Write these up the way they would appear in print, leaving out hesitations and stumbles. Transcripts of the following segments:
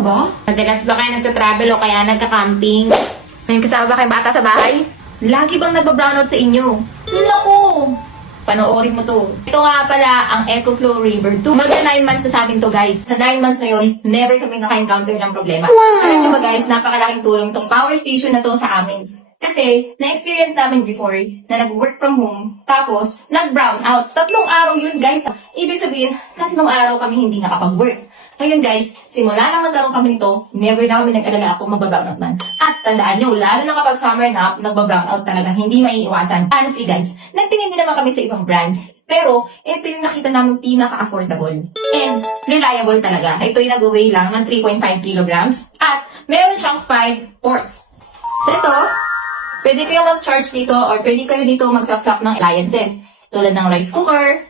ba? Madalas ba kayo nagta-travel o kaya nagka-camping? May kasama ba kayong bata sa bahay? Lagi bang nagba-brownout sa inyo? Naku! Panoorin mo to. Ito nga pala ang EcoFlow River 2. Magda 9 months na sa amin to, guys. Sa 9 months na yun, never kami naka-encounter ng problema. Alam niyo ba, guys, napakalaking tulong tong power station na to sa amin. Kasi, na-experience namin before na nag-work from home, tapos, nag-brown out. 3 araw yun, guys. Ibig sabihin, 3 araw kami hindi nakapag-work. Ngayon, guys, simula nang nagkaroon kami nito, never na kami nag-alala kung magba-brown out man. At tandaan nyo, lalo na kapag summer na, nagba-brown out talaga, hindi maiiwasan. Honestly, guys, nagtingin din naman kami sa ibang brands. Pero, ito yung nakita namin pinaka-affordable. And, reliable talaga. Ito yung nag-weigh lang ng 3.5 kilograms. At, meron siyang 5 ports. So, ito, pwede kayo mag-charge dito or pwede kayo dito magsasap ng appliances. Tulad ng rice cooker,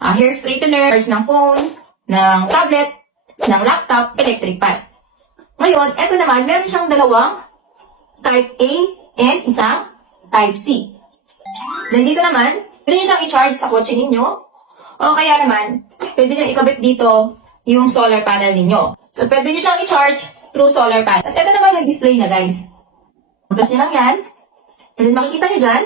hair straightener, charge ng phone, ng tablet, ng laptop, electric fan. Ngayon, eto naman, meron siyang dalawang type A and isang type C. Then dito naman, pwede nyo siyang i-charge sa kotse ninyo o kaya naman, pwede nyo ikabit dito yung solar panel ninyo. So, pwede nyo siyang i-charge through solar panel. Tapos, eto naman yung display niya, guys. Press nyo lang yan. And then, makikita nyo dyan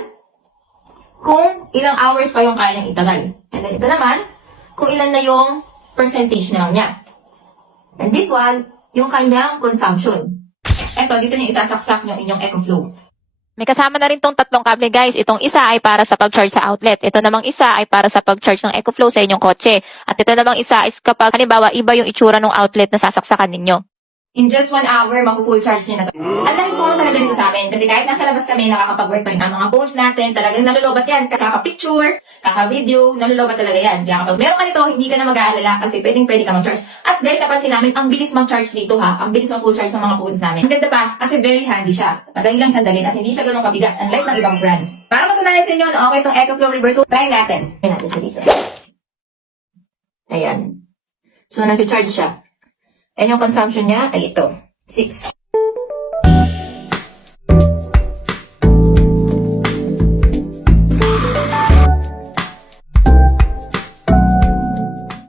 kung ilang hours pa yung kayang itagal. And then, ito naman, kung ilan na yung percentage na lang niya. And this one, yung kanyang consumption. Eto, dito niyo isasaksak yung inyong EcoFlow. May kasama na rin tong 3 kable guys. Itong isa ay para sa pag-charge sa outlet. Ito namang isa ay para sa pag-charge ng EcoFlow sa inyong kotse. At ito namang isa is kapag halimbawa iba yung itsura ng outlet na sasaksakan ninyo. In just 1 hour, maku-full charge niyo na to. Ang laking tulong talaga dito sa amin. Kasi kahit nasa labas kami, nakakapag-work pa rin ang mga phones natin. Talagang nalulobat yan. Kaka-picture, kaka-video, nalulobat talaga yan. Kaya kapag meron ka nito, hindi ka na mag-aalala kasi pwedeng-pwede ka mag-charge. At guys, napansin namin, ang bilis mag-charge dito ha. Ang bilis mag-full charge ng mga phones namin. Ang ganda pa, kasi very handy siya. Madali lang siyang dalhin at hindi siya ganun kabigat. Unlike ng ibang brands. Para matunayan sa inyo na okay itong EcoFlow River 2, try natin. Try natin siya dito. Ayan. So, nag-charge siya. And yung consumption niya ay ito. 6.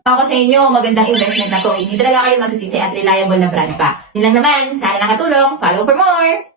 Ako sa inyo, magandang investment na to. Hindi talaga kayo magsisisi at reliable na brand pa. Yun lang naman. Sana nakatulong. Follow for more!